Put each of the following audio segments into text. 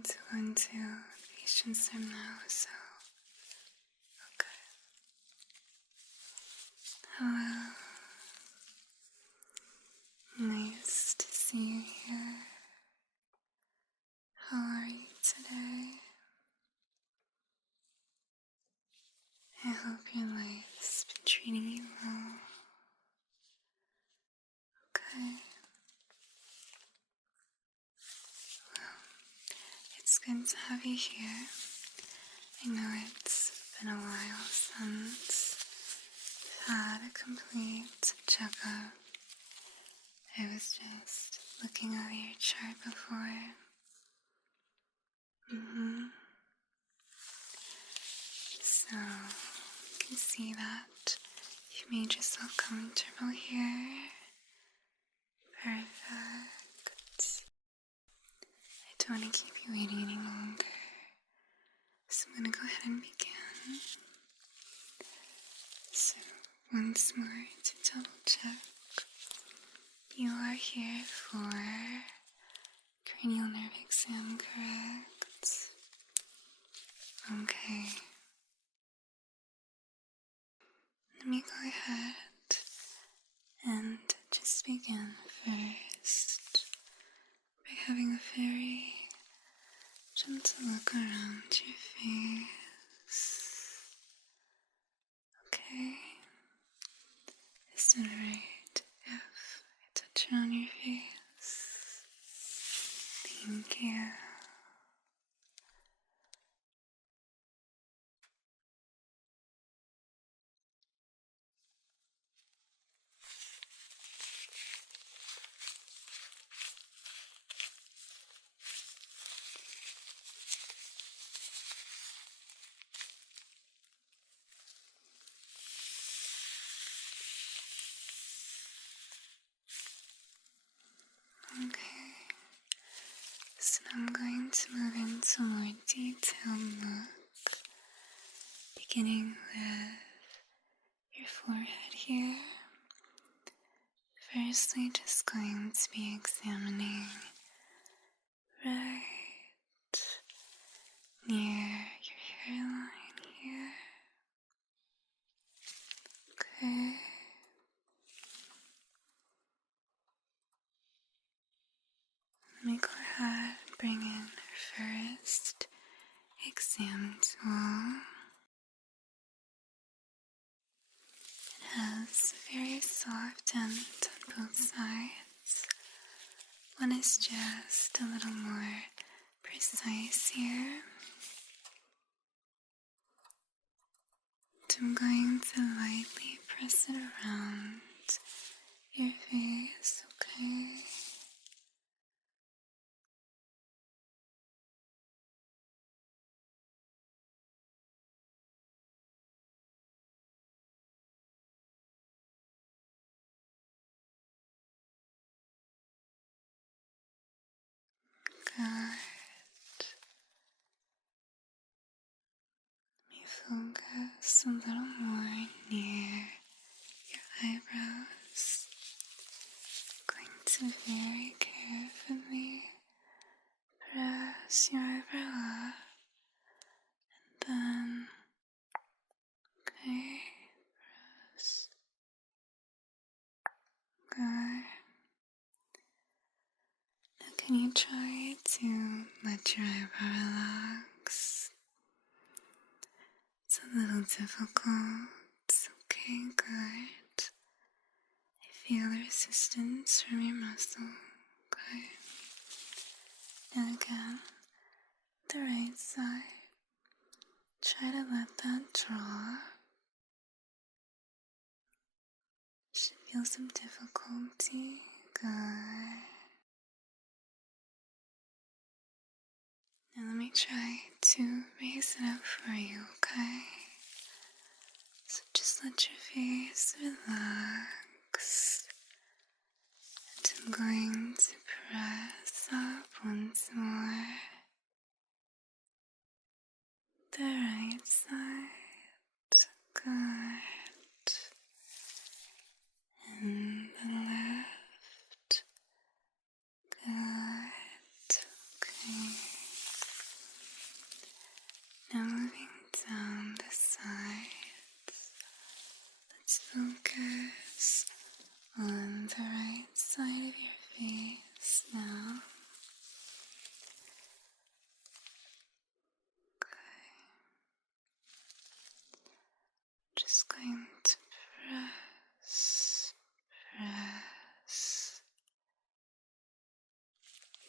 going to go into the patient's room now, so okay. Hello. Nice to see you here. How are you today? I hope your life's been treating you well. Okay. Well, it's good to have you here. I know it's been a while since we've had a complete checkup. I was just looking over your chart before. So, you can see that you've made yourself comfortable here. Perfect. I don't want to keep you waiting any longer. So I'm going to go ahead and begin. So, once more to double check. You are here for cranial nerve exam, correct? Okay. Let me go ahead and just begin first by having a very gentle look around your face. Okay? Is it alright if I touch it on your face? Thank you. Okay, so now I'm going to move into a more detailed look, beginning with your forehead here. Firstly, just going to be examining right near your hairline here. Okay. Let me go ahead and bring in our first exam tool. It has a very soft end on both sides. One is just a little more precise here. I'm going to lightly press it around your face, okay? Good. Let me focus a little more near your eyebrows. Going to very carefully press your eyebrow up, and then, okay, press. Good. Now can you try to let your eyebrow relax? It's a little difficult. Okay, good. I feel the resistance from your muscle. Good. Now again, the right side. Try to let that drop. Should feel some difficulty. Good. Now let me try to raise it up for you, okay? So just let your face relax. And I'm going to press up once more. The right side. Good. And the left. Good. Okay. Now moving down the sides, let's focus on the right side of your face now. Okay. Just going to press.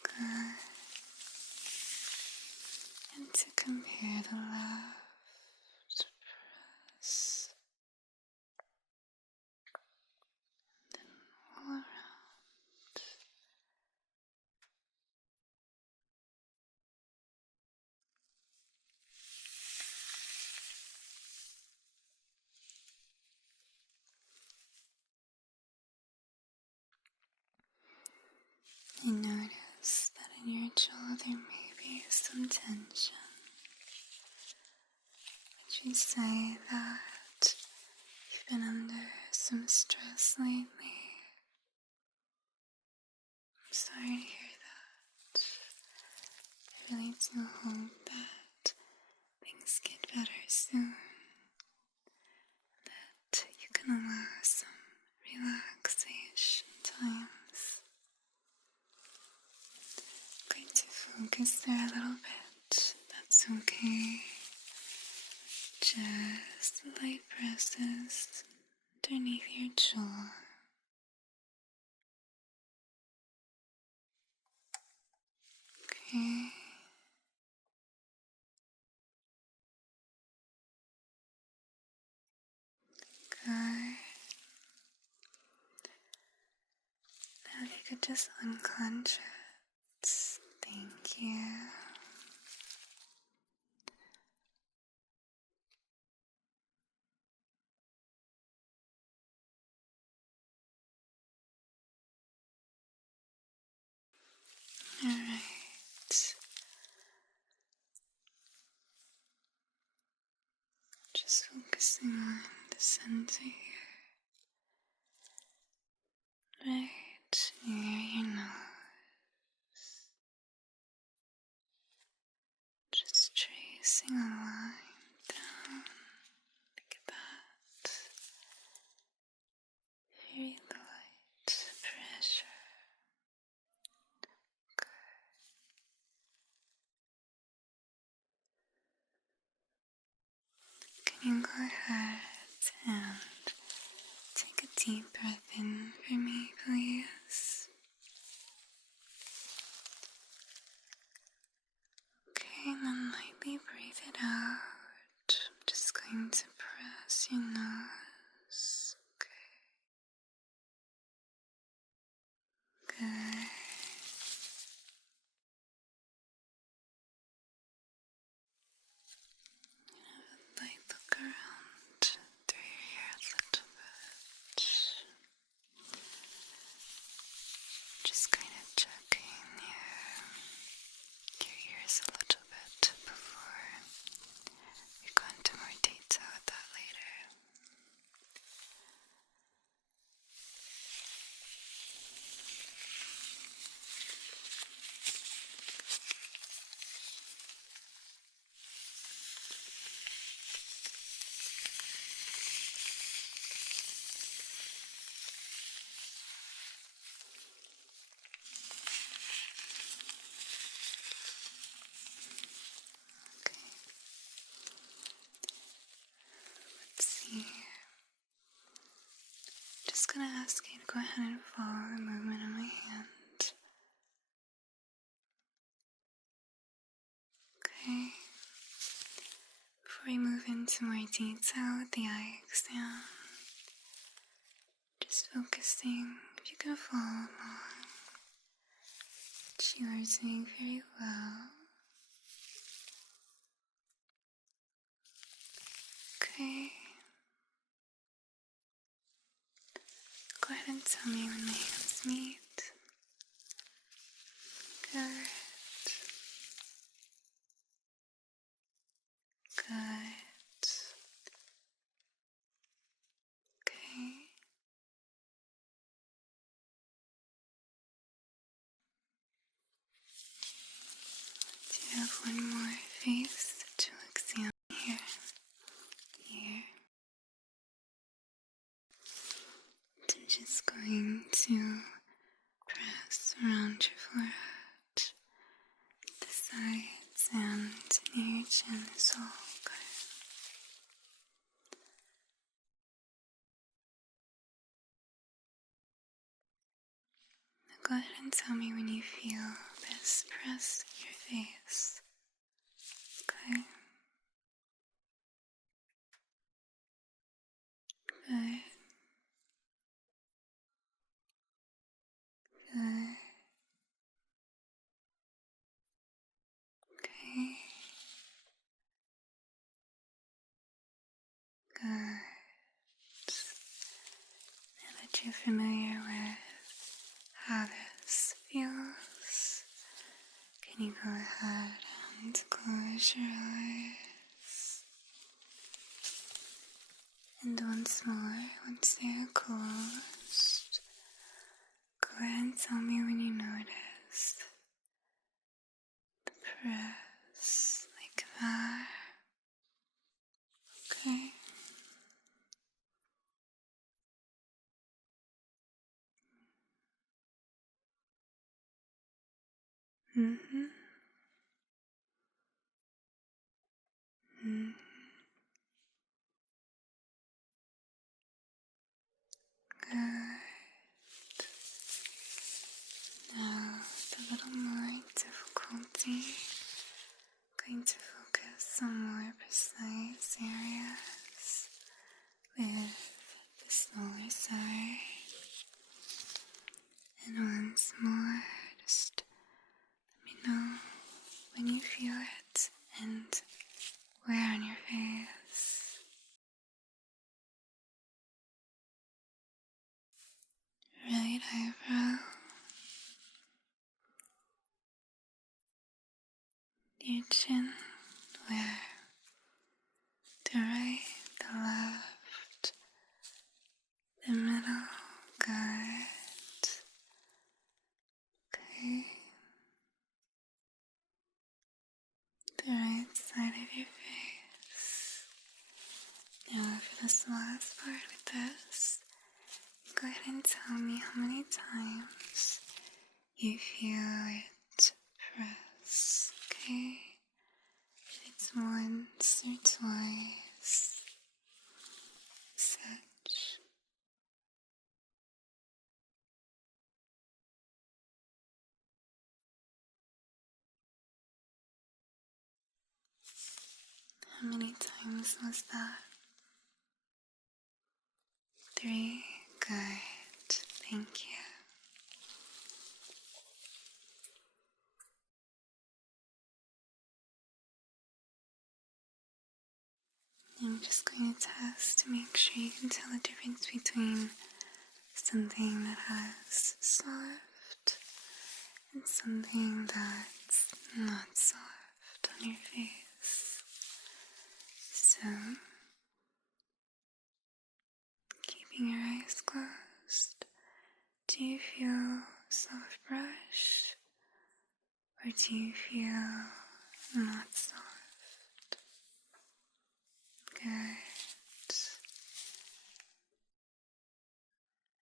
Good. And to compare the left, press. Then all around. I notice that in your jaw there may be some tension. Would you say that you've been under some stress lately? I'm sorry to hear that. I really do hope that things get better soon. That you can allow some relaxation times. I'm going to focus there a little bit. That's okay. Just light presses underneath your jaw. Okay. Good. Now if you could just unclench it. Thank you. Alright. Just focusing on the center here. Right near your nose. Just tracing a line down. Look at that. Very light pressure. Good. Can you go ahead and take a deep breath in for me, please? Okay, and then lightly breathe it out. I'm just going to press your nose. Okay. Good. Have a light look around through your hair a little bit. Just kind of checking your ears a little bit before we go into more detail with that later. Okay. Let's see. Just gonna ask you to go ahead and follow the movement of my hand. Okay. Before we move into more detail with the eye exam, just focusing, if you can follow along, that you are doing very well. Okay. Go ahead and tell me when the hands meet. Good. Good. Okay. Do you have one more face to examine? chin is all good. Now go ahead and tell me when you feel this press your face. Okay. Good. Good. Okay. Good. Now that you're familiar with how this feels, can you go ahead and close your eyes? And once more, once they are closed, go ahead and tell me when you notice the press like that. Okay. Mm-hmm. Mm-hmm. Good. Now, with a little more difficulty, I'm going to focus on more precise areas with the smaller side. And once more, just let me know when you feel it and where on your face. Right eyebrow, your chin, where? The right, the left, the middle, good. Okay. The right side of your face. Now for this last part with this, go ahead and tell me how many times you feel it press, okay? If it's once or twice, such. How many times was that? 3, good, thank you. I'm just going to test to make sure you can tell the difference between something that has soft and something that's not soft on your face. So, keeping your eyes closed, do you feel soft brush or do you feel not soft? Good.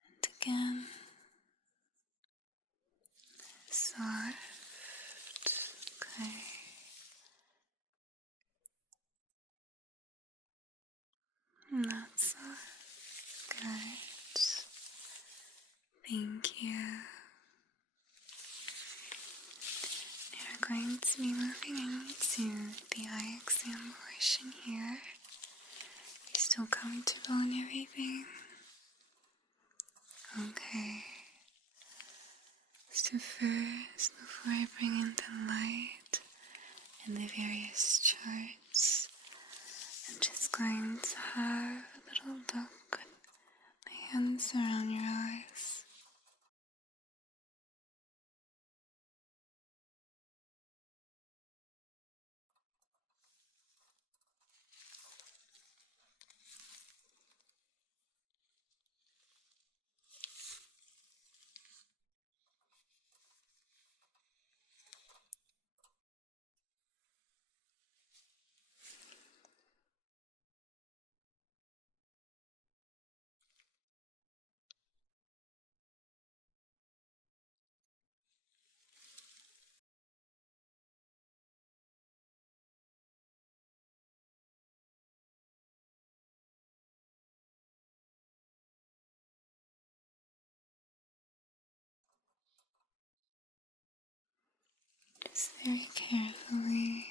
And again, soft. Okay. Not soft. Good. Thank you. Now we're going to be moving into the eye exam portion here. You still comfortable and everything? Okay. So first, before I bring in the light and the various charts, I'm just going to have a little look with my hands around your eyes. this very carefully.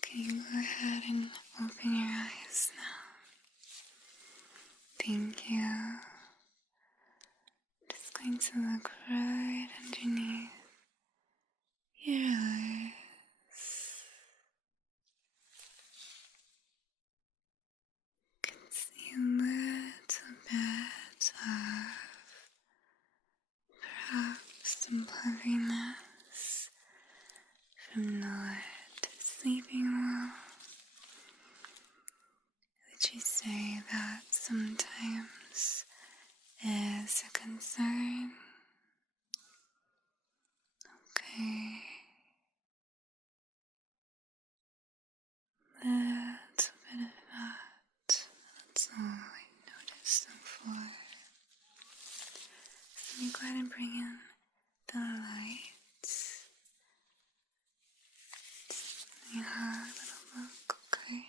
Can you go ahead and open your eyes now? Thank you. Just going to look right underneath your eyes. Can see a little bit of perhaps some puffiness from not sleeping well. Would you say that sometimes is a concern? Okay. Little bit of that. That's all I noticed so far. Let me go ahead and bring in the lights. Let me have a little look, okay?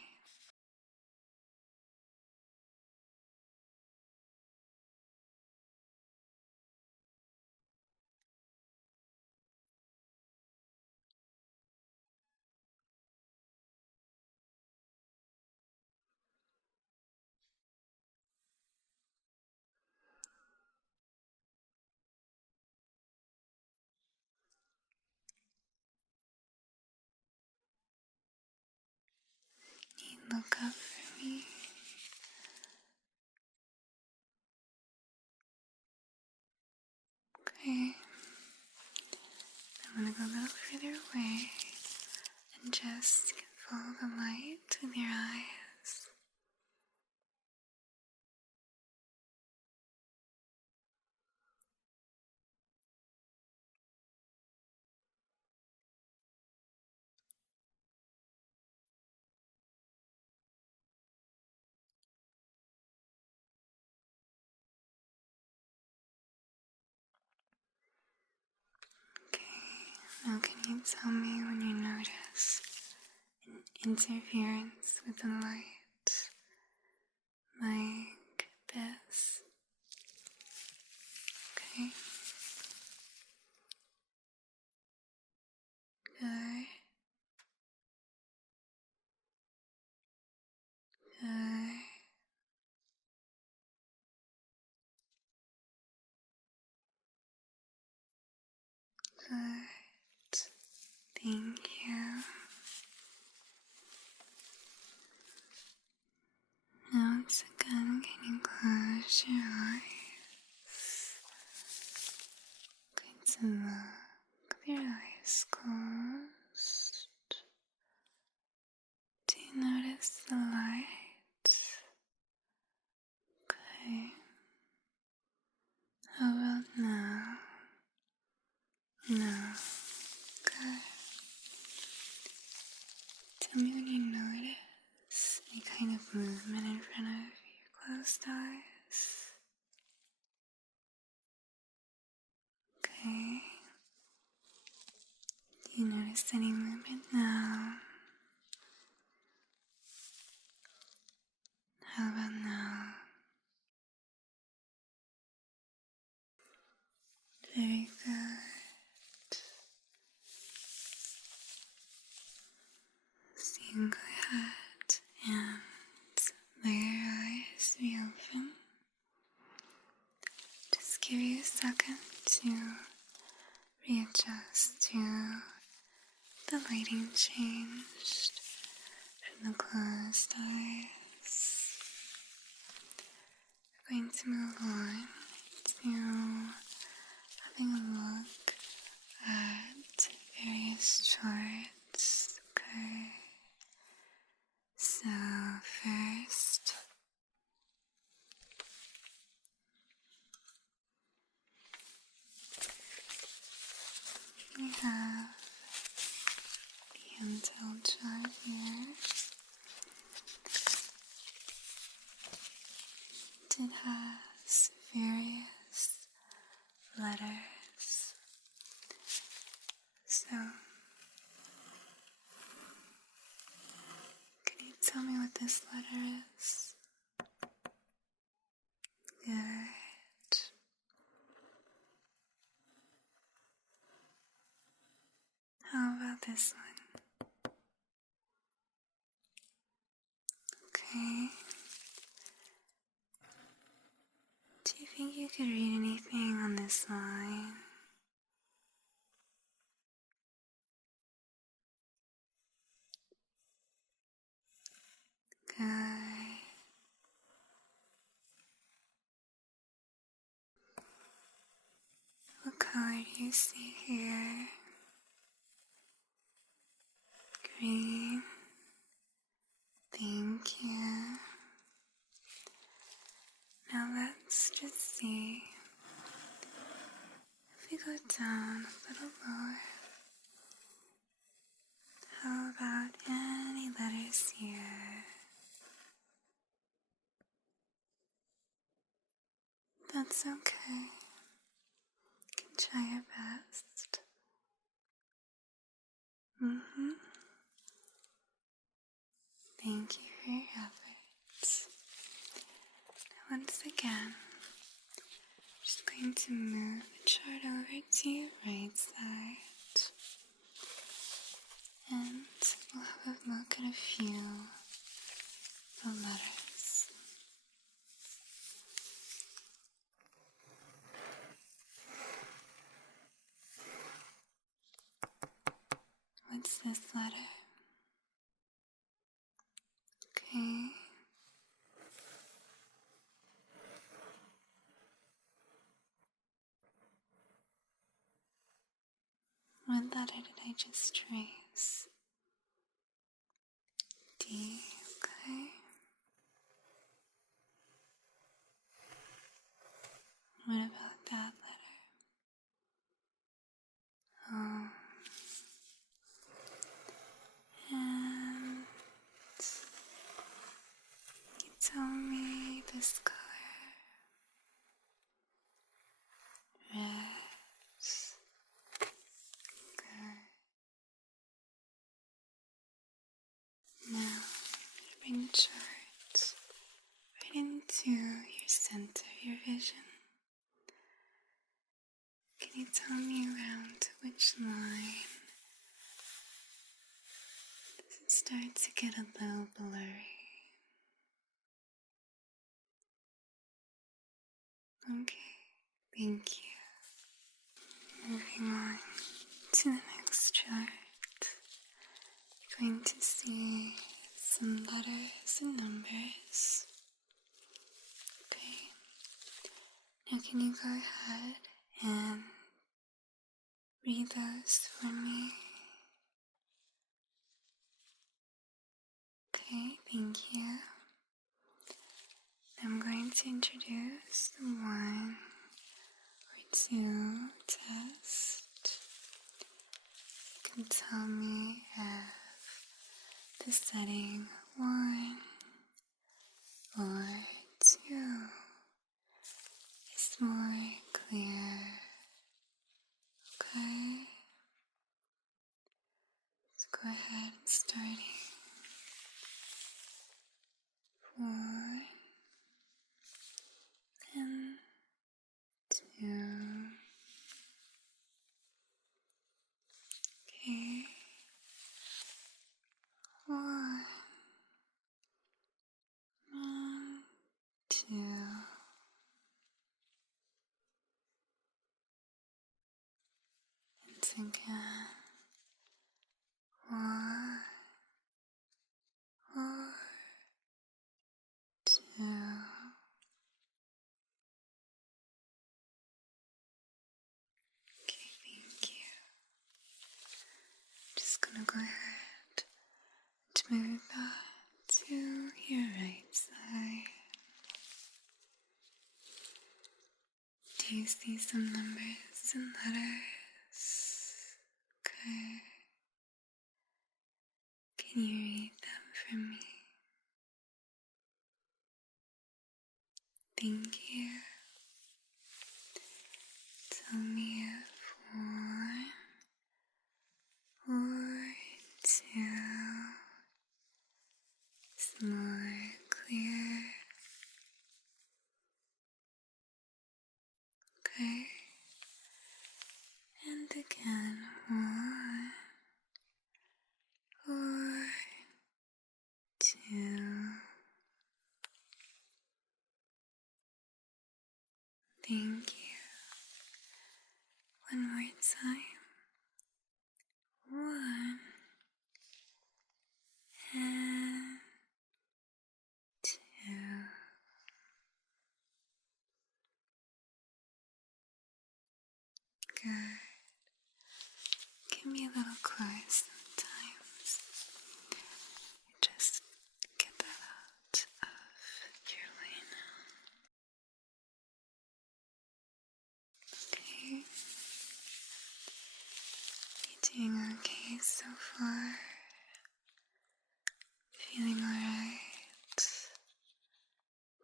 You look up for me. Okay. I'm gonna go a little further away and just follow the light with your eyes. Okay. Now can you tell me when you notice an interference with the light? Like this. Okay. Good. Good. Good. Thank you. Now once again, can you close your eyes? Going to look with your eyes closed. Do you notice the light? Okay. How about now? No. Good. Tell me when you notice any kind of movement in front of your closed eyes. Okay. Do you notice any movement now? How about now? Very good. So you can go ahead and let your eyes reopen. Just give you a second to readjust to the lighting changed from the closed eyes. We're going to move on to having a look at various charts. Okay. So first, we have the Intel chart here. It has various letters. So, can you tell me what this letter is? Good. this one? Okay. Do you think you could read anything on this line? Good. What color do you see here? Green. Thank you. Now let's just see if we go down a little lower. How about any letters here? That's okay. You can try your best. Thank you for your efforts. Now once again, I'm just going to move the chart over to your right side. And we'll have a look at a few of the letters. What's this letter? Okay. What letter did I just trace? D, okay. What about that letter? O. And you tell me this color. Red. Good. Now, bring the chart right into your center of your vision. Can you tell me around which line does it start to get a little blurry? Okay, thank you. Moving on to the next chart. You're going to see some letters and numbers. Okay. Now can you go ahead and read those for me? Okay, thank you. I'm going to introduce the 1 or 2 test. You can tell me if the setting 1 or 2 is more clear. Okay? Let's go ahead and starting. 4 and 2. Okay. 1 and 2. And again. 1 or 2. Okay, thank you. Just gonna go ahead and move that to your right side. Do you see some numbers and letters? Okay. Can you read them for me? Thank you. Tell me if 1 or 2 is more clear. Okay. And again, 1 can be a little coarse sometimes. Just get that out of your way now. Okay. You doing okay so far? Feeling alright?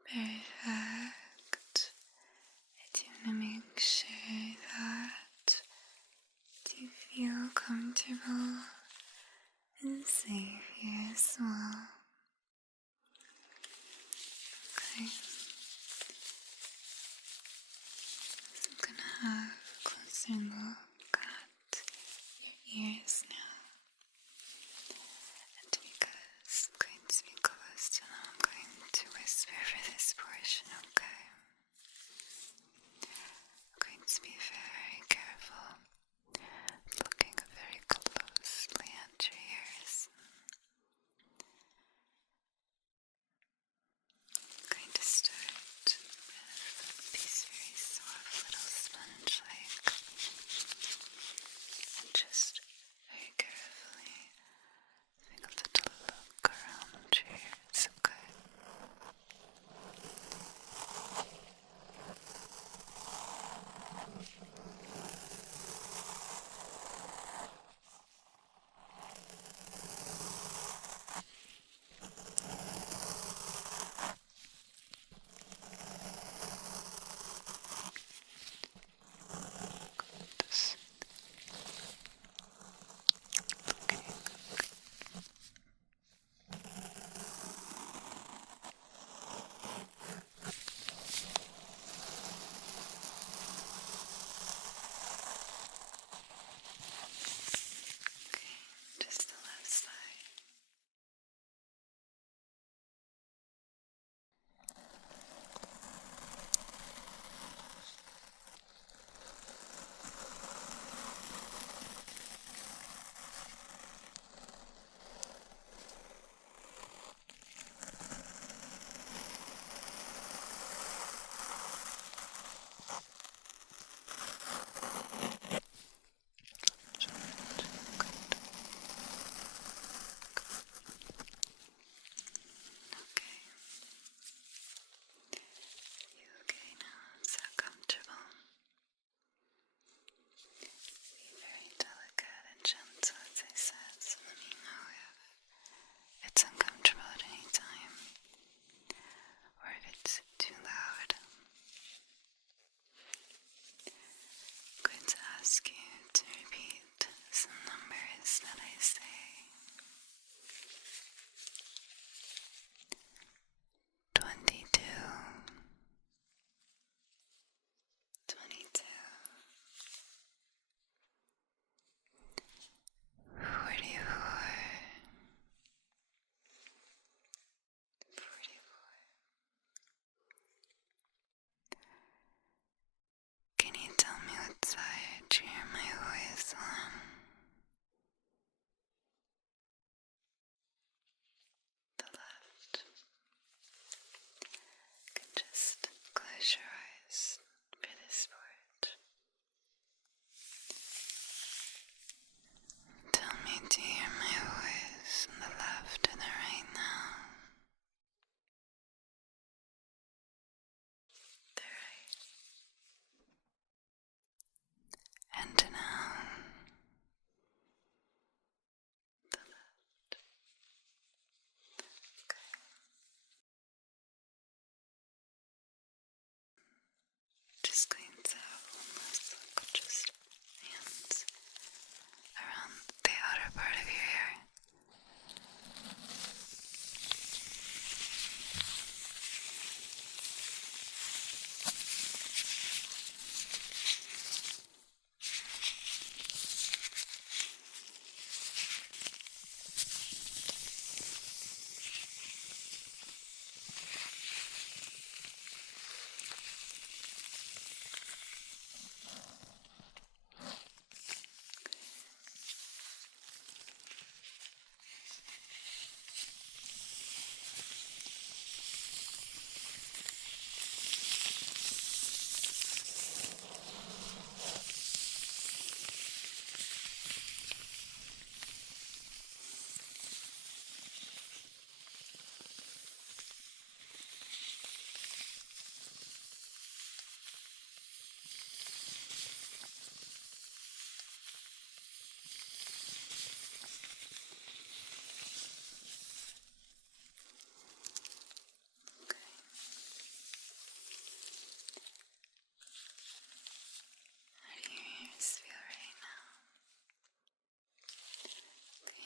Perfect. I do want to make sure that you feel comfortable and safe here as well. Okay. So I'm gonna have a closer look at your ears now. And because I'm going to be close to them, I'm going to whisper for this portion, okay? I'm going to be very careful, looking very closely at your ears. I'm going to start with these very soft little sponge-like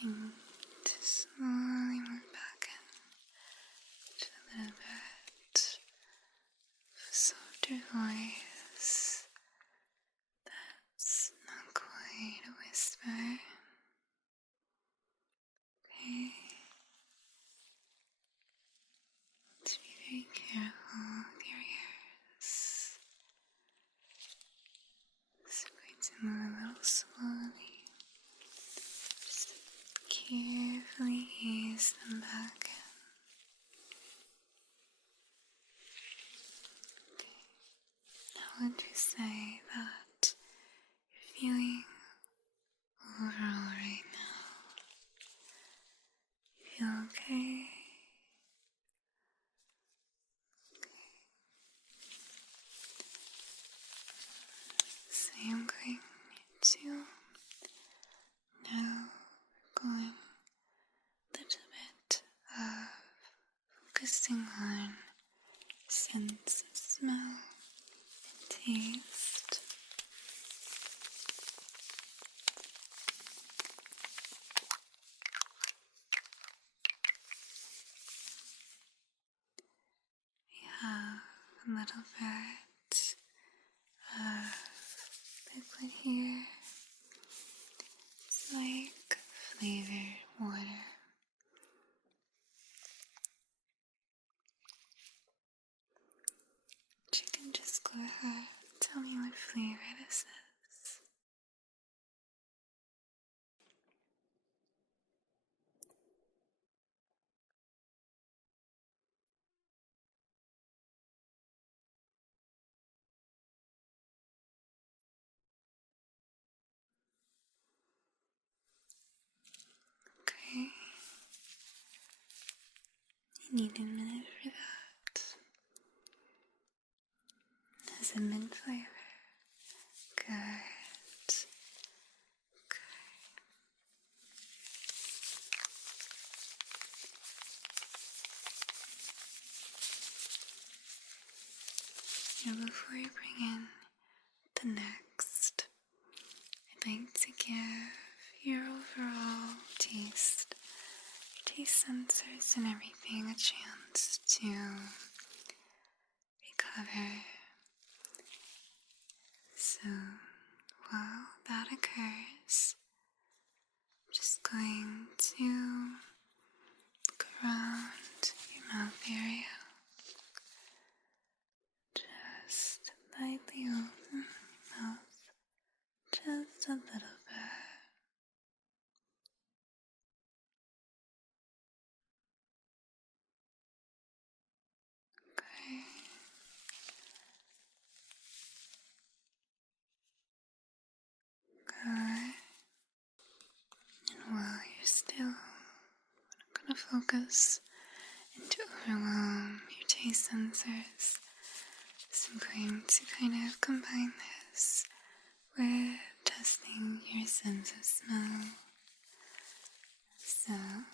Looking to slowly move back into a little bit of a softer voice that's not quite a whisper. Okay? To be very careful with your ears. So I'm going to move a little slowly. Just carefully ease them back in. Okay. Now would you say that you're feeling overall right now? You feel okay? So I'm going to now going a little bit of focusing on sense of smell and taste. We have a little bit of liquid here. It's like flavored water. But you can just go ahead and tell me what flavor this is. Okay. You need a minute for that. It has a mint flavor. Good. Now before you bring in the next, I'd like to give your overall taste sensors and everything a chance to recover. So while that occurs, I'm just going to look around your mouth area. Just lightly open your mouth just a little bit. Okay. Good. And while you're still, I'm going to focus and to overwhelm your taste sensors. So I'm going to kind of combine this with testing your sense of smell. So I'm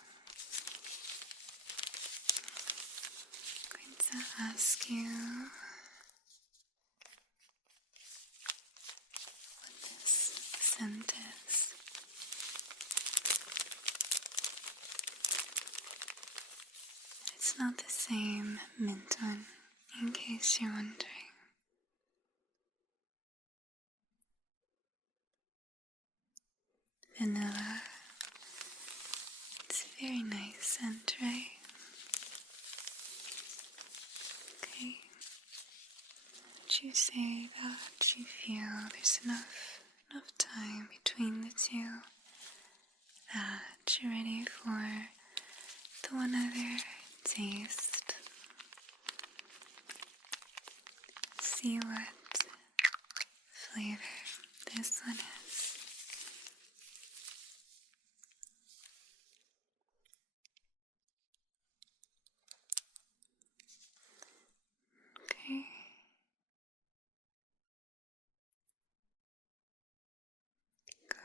going to ask you what this scent is. It's not the same mint one, in case you're wondering. Vanilla. It's a very nice scent, right? Okay. Would you say that you feel there's enough time between the two, that you're ready for the one other taste? See what flavor this one is. Okay. Go.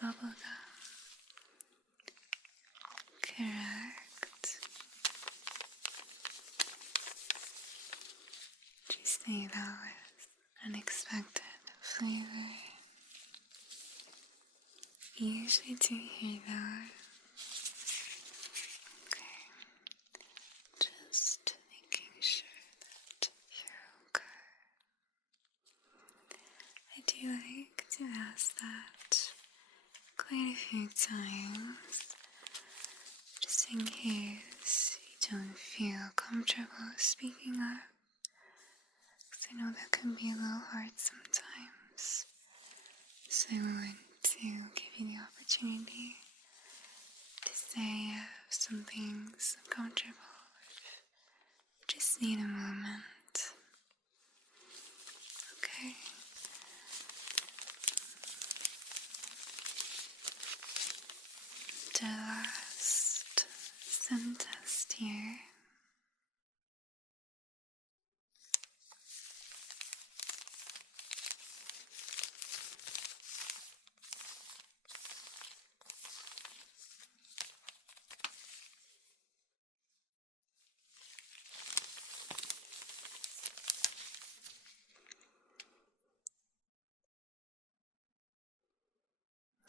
Bubblegum. Correct. Would you say that was unexpected flavor. Easy to hear that. Okay. Just making sure that you're okay. I do like to ask that quite a few times, just in case you don't feel comfortable speaking up, because I know that can be a little hard sometimes. So I want to give you the opportunity to say if something's uncomfortable, if you just need a moment. Okay? The last scent test here.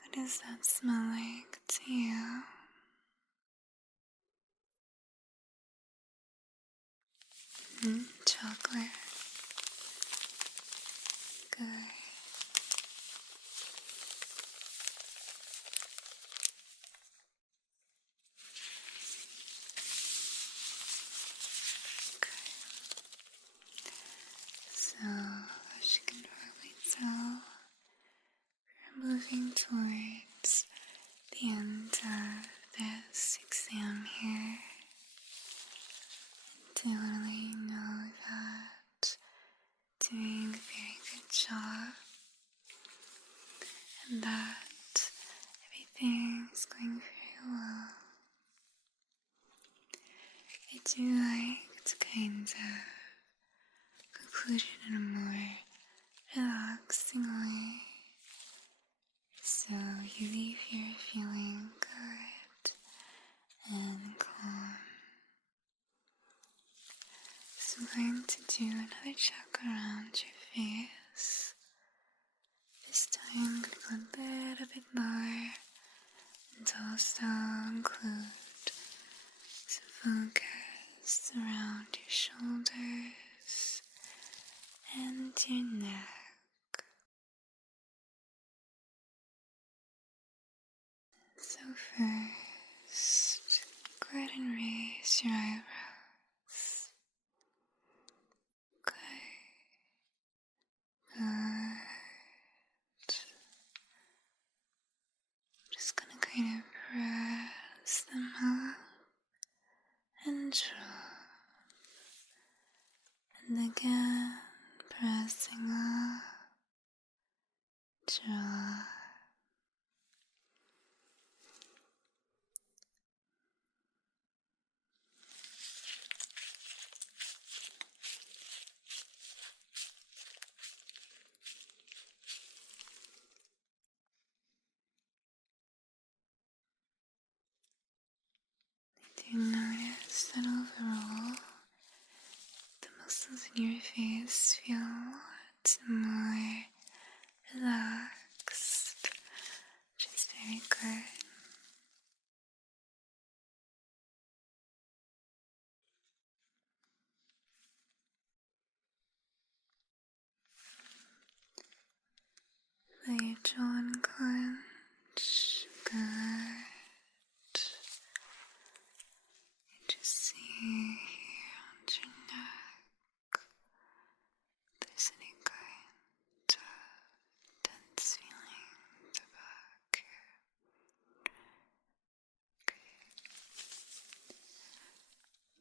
What does that smell like to you? Chocolate. Good. So, as you can probably tell, we're moving towards the end of this exam here. To let you know that doing a very good job and that everything is going very well. I do like to kind of conclude it in a more relaxing way, so you leave here feeling good and calm. So I'm going to do another check around your face. This time I'm going to go a little bit lower and also include some focus around your shoulders and your neck. So first, go ahead and raise your eyebrows. Okay. Good. I'm just gonna kind of press them up and drop. And again, pressing up, drop. Do you notice that overall, the muscles in your face feel a lot more relaxed, which is very good. Let your jaw unclench. Good. You just see here on your neck, there's any kind of tense feeling in the back here.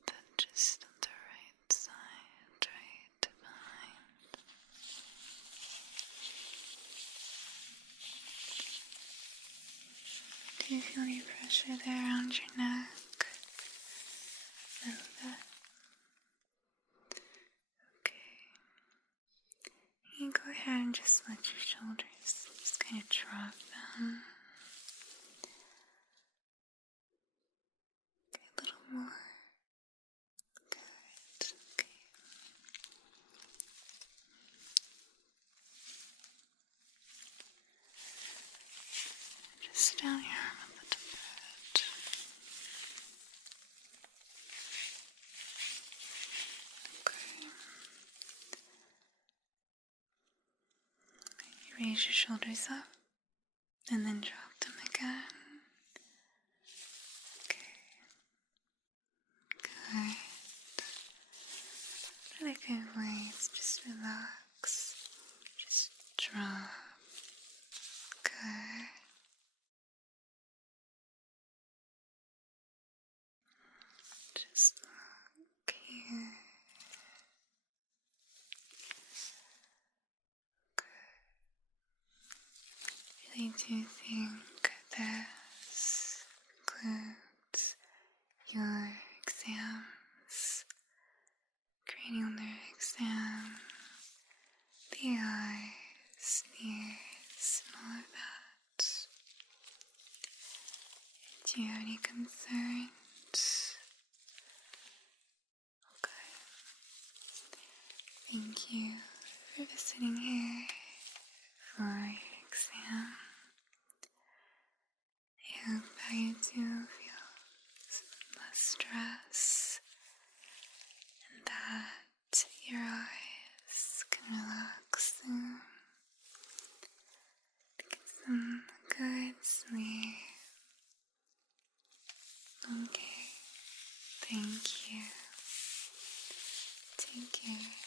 Then just on the right side, right behind. Do you feel any pressure there around your neck? A little bit. Okay. You can go ahead and just let your shoulders just kind of drop them. Okay, a little more. Good. Okay. raise your shoulders up and then drop them again. Okay. Good. Really good ways. Just relax. Just drop. Good. Just look here. Good. Really do think this includes your exams, cranial nerve exam, the eyes, the ears, and all of that. Do you have any concerns? Okay. Thank you for visiting here for your exam. I hope that you do feel some less stress and that your eyes can relax soon. Get some good sleep. Okay, thank you. Take care.